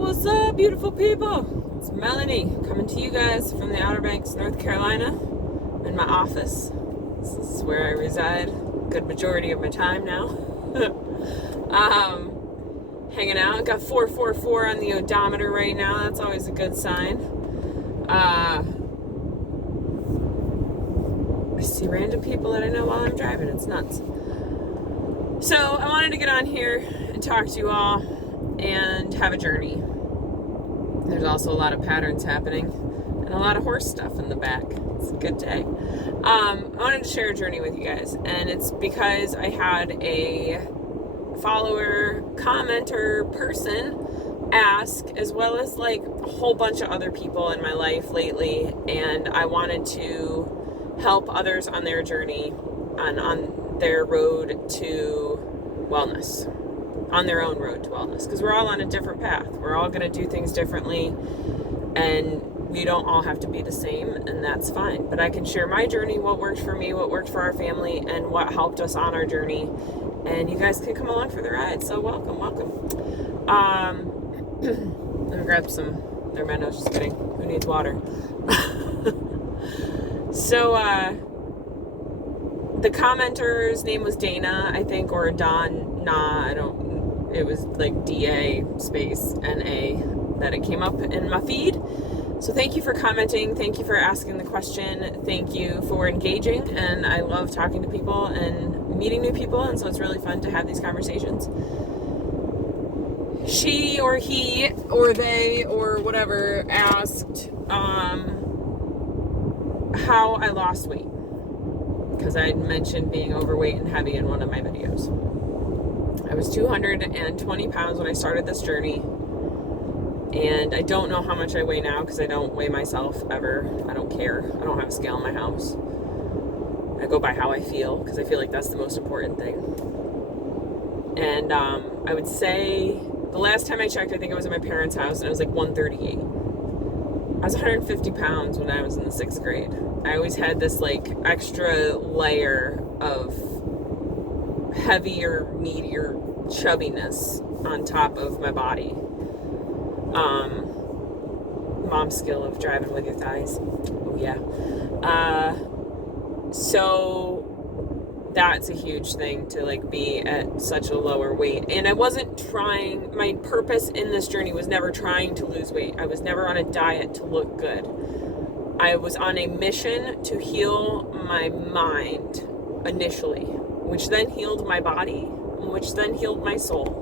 What's up, beautiful people? It's Melanie coming to you guys from the Outer Banks, North Carolina, in my office. This is where I reside a good majority of my time now. Hanging out. Got 444 on the odometer right now. That's always a good sign. I see random people that I know while I'm driving. It's nuts. So I wanted to get on here and talk to you all and have a journey. There's also a lot of patterns happening and a lot of horse stuff in the back. It's a good day. I wanted to share a journey with you guys, and it's because I had a follower, commenter, person ask, as well as like a whole bunch of other people in my life lately, and I wanted to help others on their journey, on their road to wellness. On their own road to wellness, because we're all on a different path. We're all going to do things differently, and we don't all have to be the same, and that's fine. But I can share my journey, what worked for me, what worked for our family, and what helped us on our journey, and you guys can come along for the ride. So welcome. Let me grab some. Never mind, I was just kidding. Who needs water? So the commenter's name was Dana, I think, or Don. It was like DA space NA that it came up in my feed. So thank you for commenting. Thank you for asking the question. Thank you for engaging. And I love talking to people and meeting new people. And so it's really fun to have these conversations. She or he or they or whatever asked how I lost weight. Because I had mentioned being overweight and heavy in one of my videos. I was 220 pounds when I started this journey, and I don't know how much I weigh now because I don't weigh myself ever. I don't care. I don't have a scale in my house. I go by how I feel because I feel like that's the most important thing. And I would say the last time I checked, I think I was at my parents' house, and I was like 138. I was 150 pounds when I was in the 6th grade. I always had this like extra layer of heavier, meatier chubbiness on top of my body. Mom's skill of driving with your thighs. Oh yeah. So that's a huge thing, to like be at such a lower weight. And I wasn't trying, my purpose in this journey was never trying to lose weight. I was never on a diet to look good. I was on a mission to heal my mind initially, which then healed my body, which then healed my soul.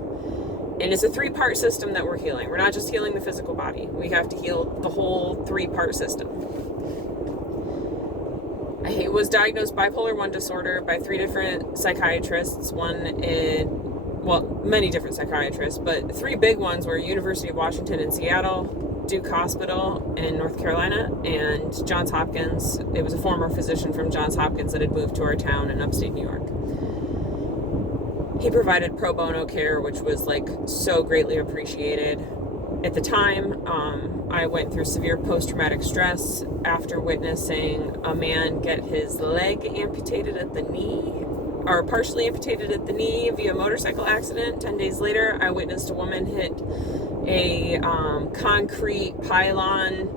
And it's a 3-part system that we're healing. We're not just healing the physical body. We have to heal the whole 3-part system. I was diagnosed bipolar 1 disorder by 3 different psychiatrists. Many different psychiatrists, but 3 big ones were University of Washington in Seattle, Duke Hospital in North Carolina, and Johns Hopkins. It was a former physician from Johns Hopkins that had moved to our town in upstate New York. He provided pro bono care, which was like so greatly appreciated. At the time, I went through severe post-traumatic stress after witnessing a man get his leg amputated at the knee, or partially amputated at the knee via motorcycle accident. 10 days later, I witnessed a woman hit a concrete pylon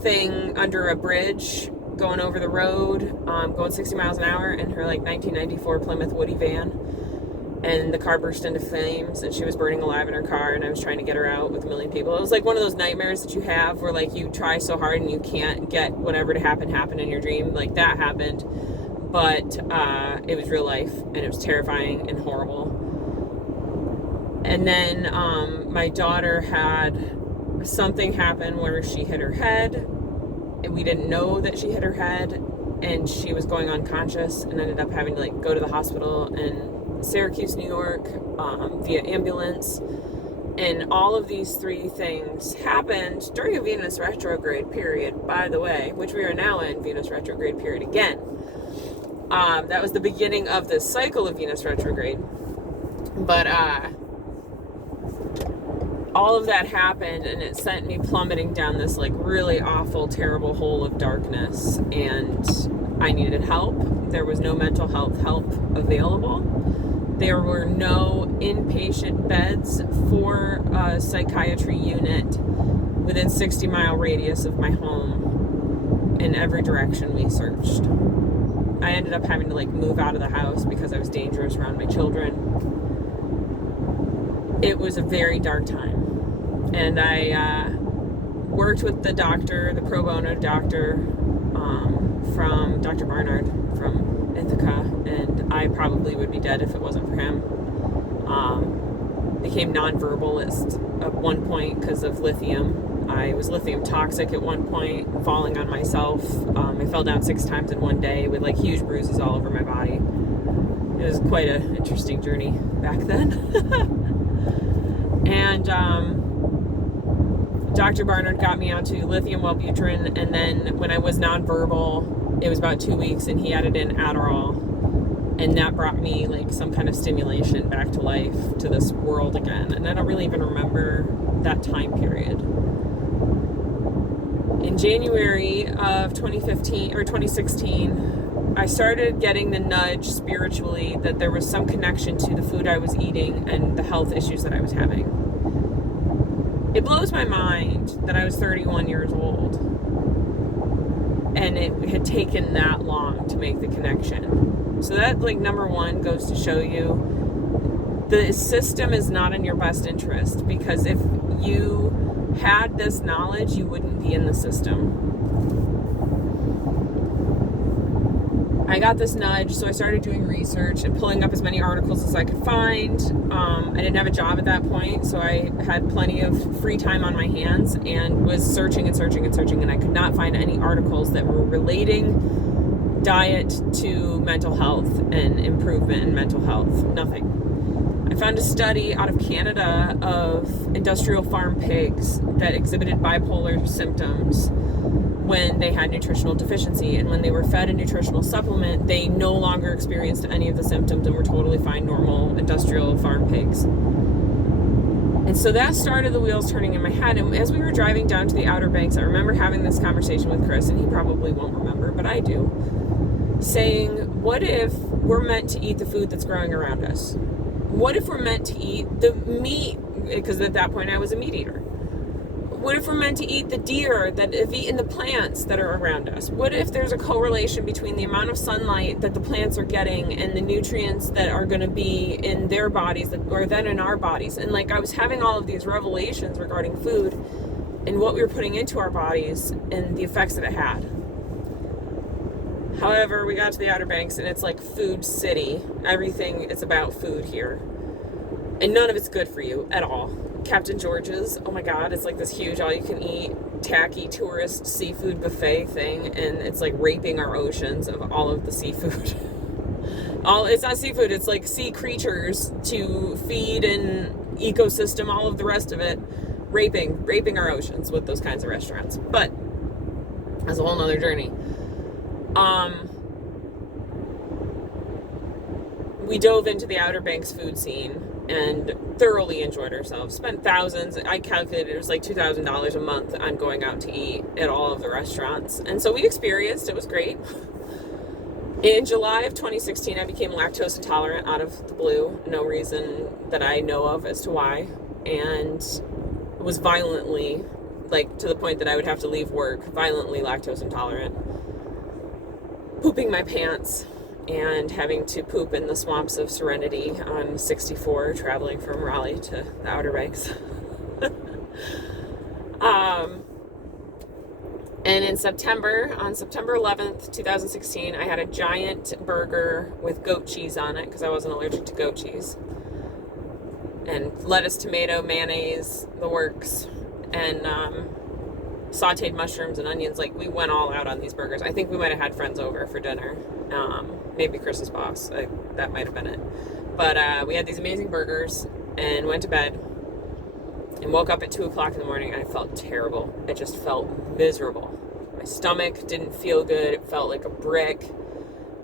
thing under a bridge going over the road, going 60 miles an hour in her like 1994 Plymouth Woody van. And the car burst into flames, and she was burning alive in her car, and I was trying to get her out with a million people. It was like one of those nightmares that you have where like you try so hard and you can't get whatever to happen in your dream. Like that happened, but it was real life, and it was terrifying and horrible. And then my daughter had something happen where she hit her head, and we didn't know that she hit her head, and she was going unconscious, and ended up having to like go to the hospital in Syracuse, New York, via ambulance. And all of these 3 things happened during a Venus retrograde period, by the way, which we are now in Venus retrograde period again. That was the beginning of this cycle of Venus retrograde. But all of that happened, and it sent me plummeting down this like really awful, terrible hole of darkness, and I needed help. There was no mental health help available. There were no inpatient beds for a psychiatry unit within 60-mile radius of my home. In every direction we searched. I ended up having to like move out of the house because I was dangerous around my children. It was a very dark time. And I worked with the doctor, the pro bono doctor, from Dr. Barnard from Ithaca, and I probably would be dead if it wasn't for him. Became non-verbalist at one point because of lithium. I was lithium toxic at one point, falling on myself. I fell down 6 times in one day with like huge bruises all over my body. It was quite an interesting journey back then. And Dr. Barnard got me onto lithium Wellbutrin, and then when I was nonverbal, it was about 2 weeks, and he added in Adderall, and that brought me like some kind of stimulation back to life, to this world again. And I don't really even remember that time period. In January of 2015 or 2016, I started getting the nudge spiritually that there was some connection to the food I was eating and the health issues that I was having. It blows my mind that I was 31 years old and it had taken that long to make the connection. So that, like, number one goes to show you the system is not in your best interest, because if you had this knowledge, you wouldn't be in the system. I got this nudge, so I started doing research and pulling up as many articles as I could find. I didn't have a job at that point, so I had plenty of free time on my hands and was searching and searching and searching, and I could not find any articles that were relating diet to mental health and improvement in mental health. Nothing. I found a study out of Canada of industrial farm pigs that exhibited bipolar symptoms when they had nutritional deficiency, and when they were fed a nutritional supplement, they no longer experienced any of the symptoms and were totally fine, normal industrial farm pigs. And so that started the wheels turning in my head. And as we were driving down to the Outer Banks, I remember having this conversation with Chris, and he probably won't remember, but I do, saying, what if we're meant to eat the food that's growing around us? What if we're meant to eat the meat? Because at that point I was a meat eater. What if we're meant to eat the deer that have eaten the plants that are around us? What if there's a correlation between the amount of sunlight that the plants are getting and the nutrients that are going to be in their bodies or then in our bodies? And like, I was having all of these revelations regarding food and what we were putting into our bodies and the effects that it had. However, we got to the Outer Banks and it's like food city. Everything is about food here. And none of it's good for you at all. Captain George's, oh my God, it's like this huge all-you-can-eat, tacky tourist seafood buffet thing, and it's like raping our oceans of all of the seafood. It's not seafood, it's like sea creatures to feed an ecosystem, all of the rest of it, raping our oceans with those kinds of restaurants. But that's a whole nother journey. We dove into the Outer Banks food scene and thoroughly enjoyed ourselves. Spent thousands. I calculated it was like $2,000 a month on going out to eat at all of the restaurants. And so we experienced, it was great. In July of 2016, I became lactose intolerant out of the blue. No reason that I know of as to why. And was violently, like to the point that I would have to leave work, violently lactose intolerant. Pooping my pants and having to poop in the swamps of Serenity on 64, traveling from Raleigh to the Outer Banks. And in September, on September 11th, 2016, I had a giant burger with goat cheese on it because I wasn't allergic to goat cheese. And lettuce, tomato, mayonnaise, the works, and sauteed mushrooms and onions. Like, we went all out on these burgers. I think we might have had friends over for dinner. Maybe Chris's boss. That might have been it. But we had these amazing burgers and went to bed and woke up at 2 o'clock in the morning and I felt terrible. I just felt miserable. My stomach didn't feel good. It felt like a brick.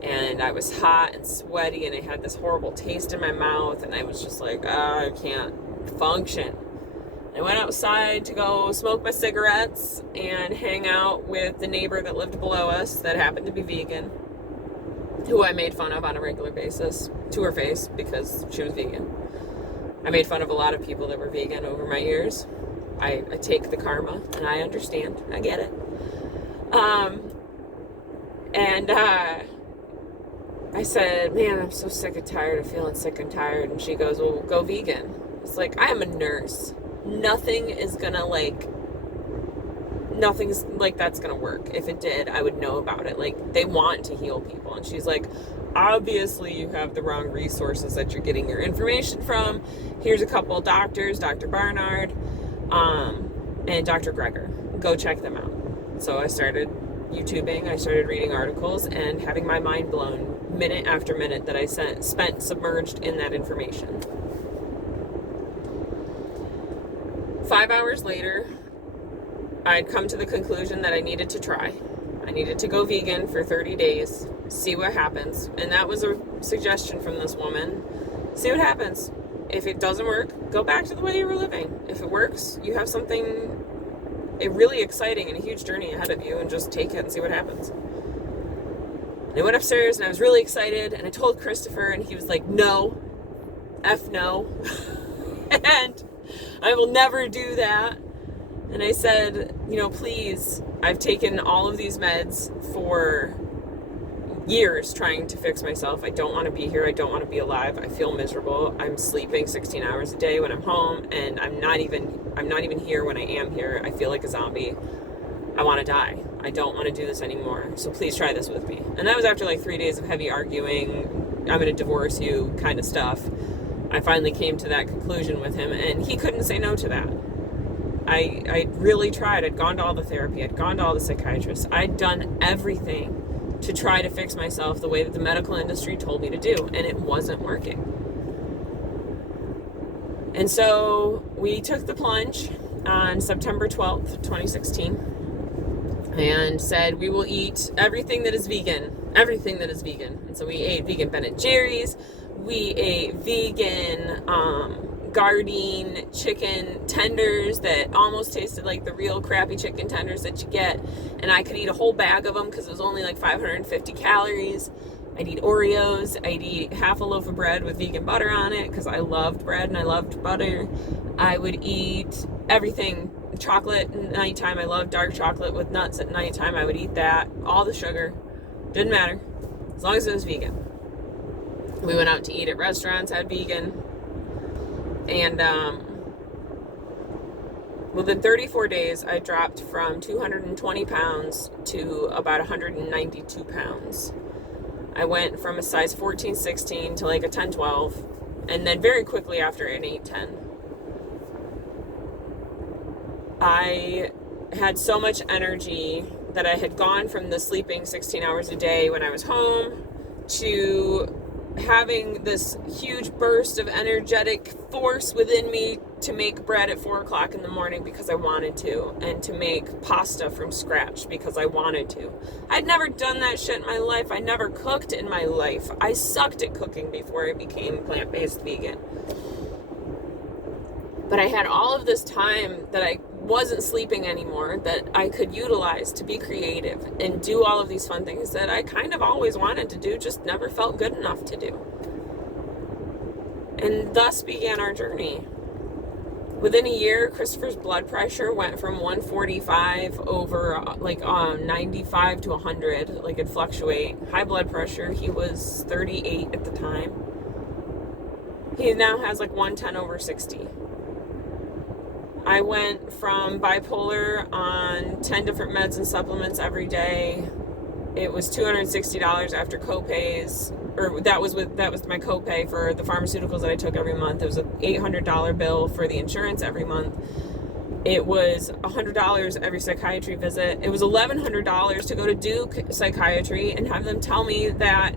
And I was hot and sweaty and I had this horrible taste in my mouth and I was just like, I can't function. I went outside to go smoke my cigarettes and hang out with the neighbor that lived below us that happened to be vegan, who I made fun of on a regular basis to her face because she was vegan. I made fun of a lot of people that were vegan over my years. I take the karma, and I understand. I get it. I said, man, I'm so sick and tired of feeling sick and tired. And she goes, well, go vegan. It's like, I am a nurse. Nothing's like that's gonna work. If it did, I would know about it. Like, they want to heal people. And she's like, obviously you have the wrong resources that you're getting your information from. Here's a couple doctors, Dr. Barnard, and Dr. Greger. Go check them out. So I started YouTubing, I started reading articles, and having my mind blown minute after minute that I spent submerged in that information. 5 hours later, I'd come to the conclusion that I needed to try. I needed to go vegan for 30 days, see what happens. And that was a suggestion from this woman. See what happens. If it doesn't work, go back to the way you were living. If it works, you have something really exciting and a huge journey ahead of you, and just take it and see what happens. And I went upstairs and I was really excited, and I told Christopher, and he was like, no, F no. And I will never do that. And I said, please, I've taken all of these meds for years trying to fix myself. I don't want to be here. I don't want to be alive. I feel miserable. I'm sleeping 16 hours a day when I'm home, and I'm not even here when I am here. I feel like a zombie. I want to die. I don't want to do this anymore. So please try this with me. And that was after like 3 days of heavy arguing, I'm going to divorce you kind of stuff. I finally came to that conclusion with him, and he couldn't say no to that. I really tried. I'd gone to all the therapy. I'd gone to all the psychiatrists. I'd done everything to try to fix myself the way that the medical industry told me to do, and it wasn't working. And so we took the plunge on September 12th, 2016, and said we will eat everything that is vegan. And so we ate vegan Ben & Jerry's. We ate vegan Gardein chicken tenders that almost tasted like the real crappy chicken tenders that you get, and I could eat a whole bag of them because it was only like 550 calories. I'd eat Oreos. I'd eat half a loaf of bread with vegan butter on it because I loved bread and I loved butter. I would eat everything. Chocolate at nighttime. I loved dark chocolate with nuts at nighttime. I would eat that. All the sugar. Didn't matter. As long as it was vegan. We went out to eat at restaurants, had vegan. And within 34 days, I dropped from 220 pounds to about 192 pounds. I went from a size 14, 16 to like a 10, 12. And then very quickly after, an 8, 10. I had so much energy that I had gone from the sleeping 16 hours a day when I was home to having this huge burst of energetic force within me to make bread at 4 o'clock in the morning because I wanted to, and to make pasta from scratch because I wanted to. I'd never done that shit in my life. I never cooked in my life. I sucked at cooking before I became plant-based vegan. But I had all of this time that I wasn't sleeping anymore that I could utilize to be creative and do all of these fun things that I kind of always wanted to do, just never felt good enough to do. And thus began our journey. Within a year, Christopher's blood pressure went from 145 over 95 to 100. Like, it'd fluctuate. High blood pressure. He was 38 at the time. He now has like 110 over 60. I went from bipolar on 10 different meds and supplements every day. It was $260 after copays, or that was my copay for the pharmaceuticals that I took every month. It was an $800 bill for the insurance every month. It was $100 every psychiatry visit. It was $1,100 to go to Duke Psychiatry and have them tell me that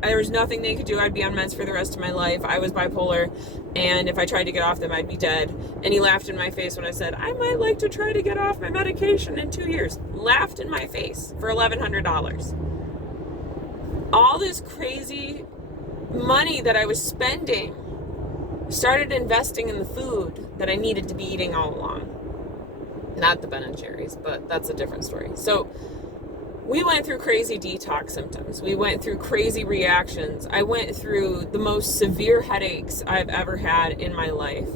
there was nothing they could do. I'd be on meds for the rest of my life. I was bipolar, and if I tried to get off them, I'd be dead. And he laughed in my face when I said, I might like to try to get off my medication in 2 years. Laughed in my face for $1,100. All this crazy money that I was spending, started investing in the food that I needed to be eating all along. Not the Ben & Jerry's, but that's a different story. So we went through crazy detox symptoms. We went through crazy reactions. I went through the most severe headaches I've ever had in my life.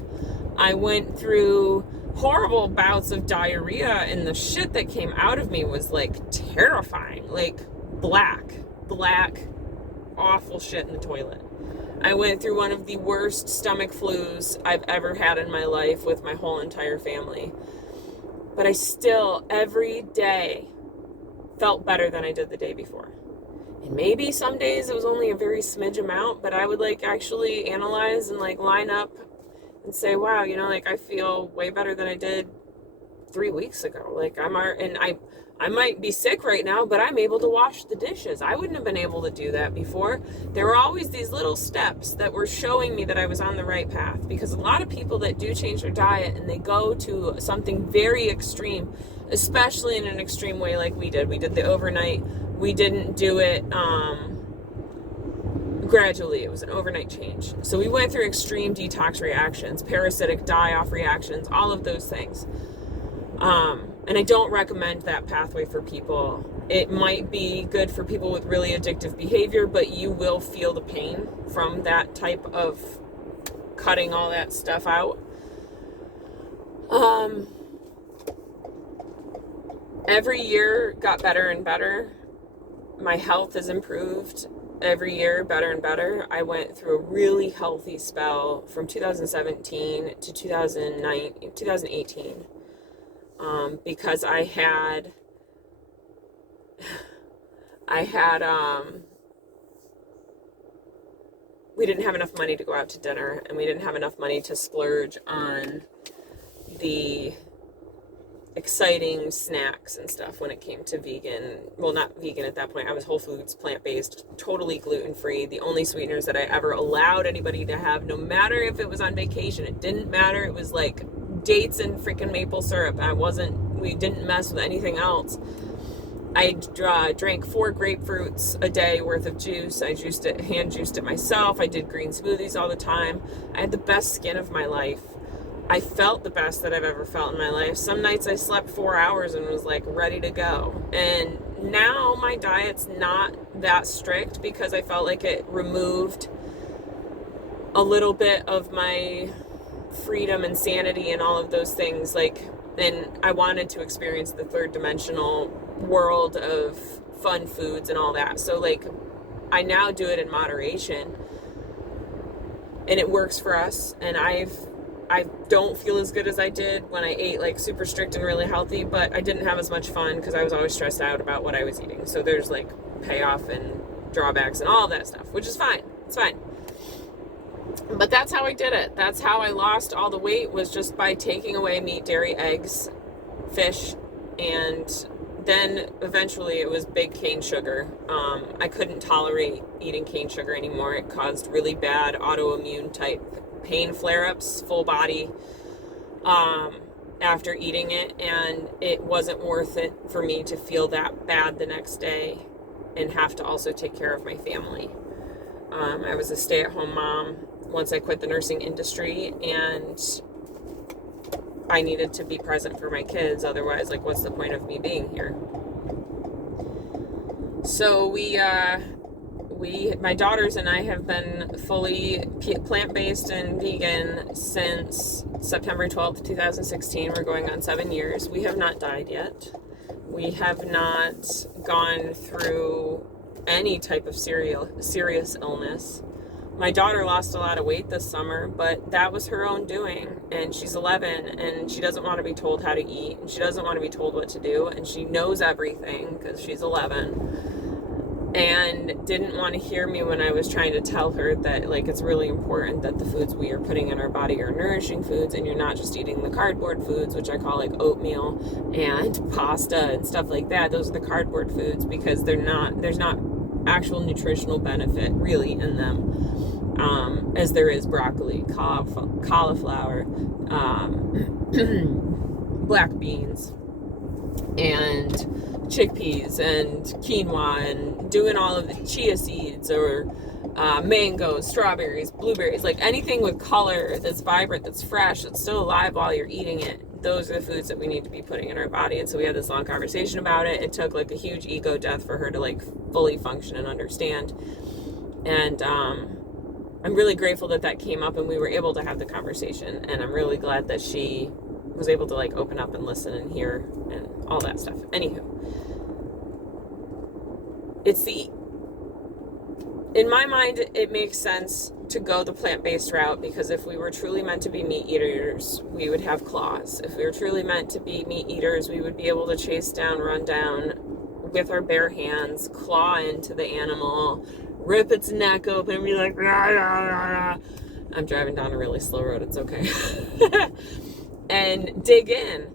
I went through horrible bouts of diarrhea, and the shit that came out of me was like terrifying, like black, awful shit in the toilet. I went through one of the worst stomach flus I've ever had in my life with my whole entire family. But I still, every day, felt better than I did the day before. And maybe some days it was only a very smidge amount, but I would like actually analyze and like line up and say, wow, you know, like I feel way better than I did 3 weeks ago. Like I might be sick right now, but I'm able to wash the dishes. I wouldn't have been able to do that before. There were always these little steps that were showing me that I was on the right path, because a lot of people that do change their diet and they go to something very extreme, especially in an extreme way like we did. We did the overnight. We didn't do it gradually. It was an overnight change. So we went through extreme detox reactions, parasitic die-off reactions, all of those things. And I don't recommend that pathway for people. It might be good for people with really addictive behavior, but you will feel the pain from that type of cutting all that stuff out. Every year got better and better. My health has improved every year, better and better. I went through a really healthy spell from 2017 to 2018. Because I had we didn't have enough money to go out to dinner, and we didn't have enough money to splurge on the exciting snacks and stuff when it came to vegan. Well, not vegan at that point. I was whole foods, plant-based, totally gluten-free. The only sweeteners that I ever allowed anybody to have, no matter if it was on vacation, it didn't matter. It was like dates and freaking maple syrup. We didn't mess with anything else. I drank 4 grapefruits a day worth of juice. I hand juiced it myself. I did green smoothies all the time. I had the best skin of my life. I felt the best that I've ever felt in my life. Some nights I slept 4 hours and was like ready to go. And now my diet's not that strict because I felt like it removed a little bit of my freedom and sanity and all of those things. And I wanted to experience the third dimensional world of fun foods and all that. So I now do it in moderation, and it works for us. And I don't feel as good as I did when I ate super strict and really healthy, but I didn't have as much fun because I was always stressed out about what I was eating. So there's payoff and drawbacks and all of that stuff, which is fine. It's fine. But that's how I did it. That's how I lost all the weight, was just by taking away meat, dairy, eggs, fish, and then eventually it was big cane sugar. I couldn't tolerate eating cane sugar anymore. It caused really bad autoimmune type pain flare-ups, full body, after eating it, and it wasn't worth it for me to feel that bad the next day and have to also take care of my family. I was a stay-at-home mom once I quit the nursing industry, and I needed to be present for my kids. Otherwise, what's the point of me being here? So my daughters and I have been fully plant-based and vegan since September 12th, 2016. We're going on 7 years. We have not died yet. We have not gone through any type of serious illness. My daughter lost a lot of weight this summer, but that was her own doing, and she's 11, and she doesn't want to be told how to eat, and she doesn't want to be told what to do, and she knows everything because she's 11, and didn't want to hear me when I was trying to tell her that it's really important that the foods we are putting in our body are nourishing foods, and you're not just eating the cardboard foods, which I call oatmeal and pasta and stuff like that. Those are the cardboard foods because there's not actual nutritional benefit really in them, as there is broccoli, cauliflower, black beans, and chickpeas, and quinoa, and doing all of the chia seeds, or mangoes, strawberries, blueberries, anything with color that's vibrant, that's fresh, that's still alive while you're eating it. those are the foods that we need to be putting in our body. And so we had this long conversation about it. It took like a huge ego death for her to like fully function and understand. And I'm really grateful that that came up and we were able to have the conversation. And I'm really glad that she was able to like open up and listen and hear and all that stuff. Anywho, in my mind, it makes sense to go the plant-based route, because if we were truly meant to be meat eaters, we would have claws. If we were truly meant to be meat eaters, we would be able to chase down, run down with our bare hands, claw into the animal, rip its neck open, and be like, rah, rah, rah, rah. I'm driving down a really slow road, it's okay. And dig in.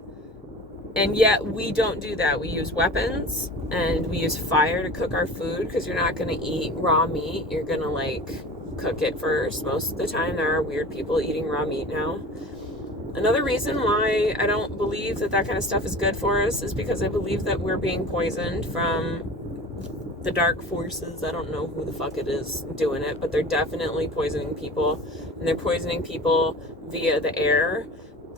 And yet we don't do that. We use weapons and we use fire to cook our food, because you're not going to eat raw meat. You're going to like cook it first. Most of the time there are weird people eating raw meat now. Another reason why I don't believe that kind of stuff is good for us is because I believe that we're being poisoned from the dark forces. I don't know who the fuck it is doing it, but they're definitely poisoning people, and they're poisoning people via the air.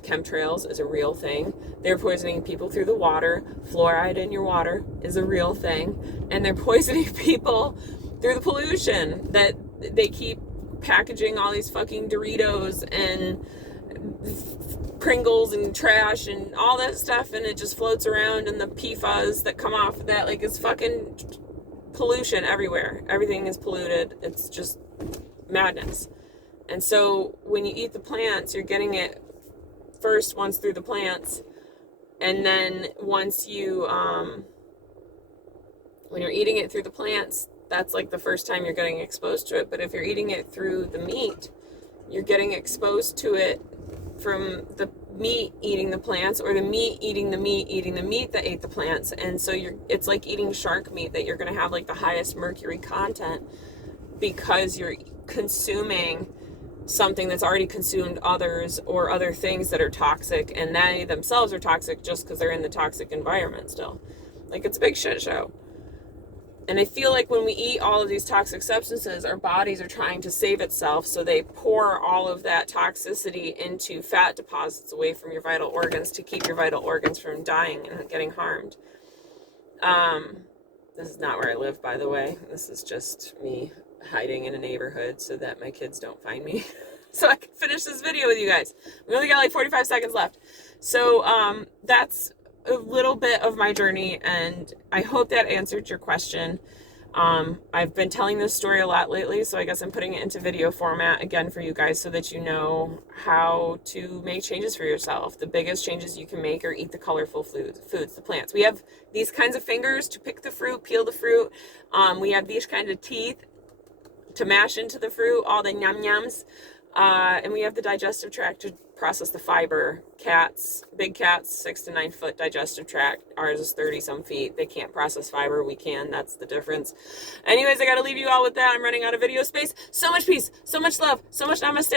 Chemtrails is a real thing. They're poisoning people through the water. Fluoride in your water is a real thing. And they're poisoning people through the pollution that they keep packaging all these fucking Doritos and Pringles and trash and all that stuff, and it just floats around, and the PFAS that come off of that, like, it's fucking pollution everywhere. Everything is polluted. It's just madness. And so when you eat the plants, you're getting it first once through the plants, and then once you when you're eating it through the plants, that's like the first time you're getting exposed to it. But if you're eating it through the meat, you're getting exposed to it from the meat eating the plants, or the meat eating the meat that ate the plants. And so it's like eating shark meat, that you're going to have like the highest mercury content, because you're consuming something that's already consumed others or other things that are toxic, and they themselves are toxic just because they're in the toxic environment still. Like, it's a big shit show. And I feel like when we eat all of these toxic substances, our bodies are trying to save itself, so they pour all of that toxicity into fat deposits away from your vital organs to keep your vital organs from dying and getting harmed. This is not where I live, by the way. This is just me hiding in a neighborhood so that my kids don't find me, so I can finish this video with you guys. We only got like 45 seconds left. So that's a little bit of my journey, and I hope that answered your question. I've been telling this story a lot lately, so I guess I'm putting it into video format again for you guys, so that you know how to make changes for yourself. The biggest changes you can make are eat the colorful foods, the plants. We have these kinds of fingers to pick the fruit, peel the fruit. We have these kind of teeth to mash into the fruit, all the yum-yums. And we have the digestive tract to process the fiber. Big cats, 6 to 9 foot digestive tract. Ours is 30 some feet. They can't process fiber. We can. That's the difference. Anyways, I got to leave you all with that. I'm running out of video space. So much peace, so much love, so much namaste.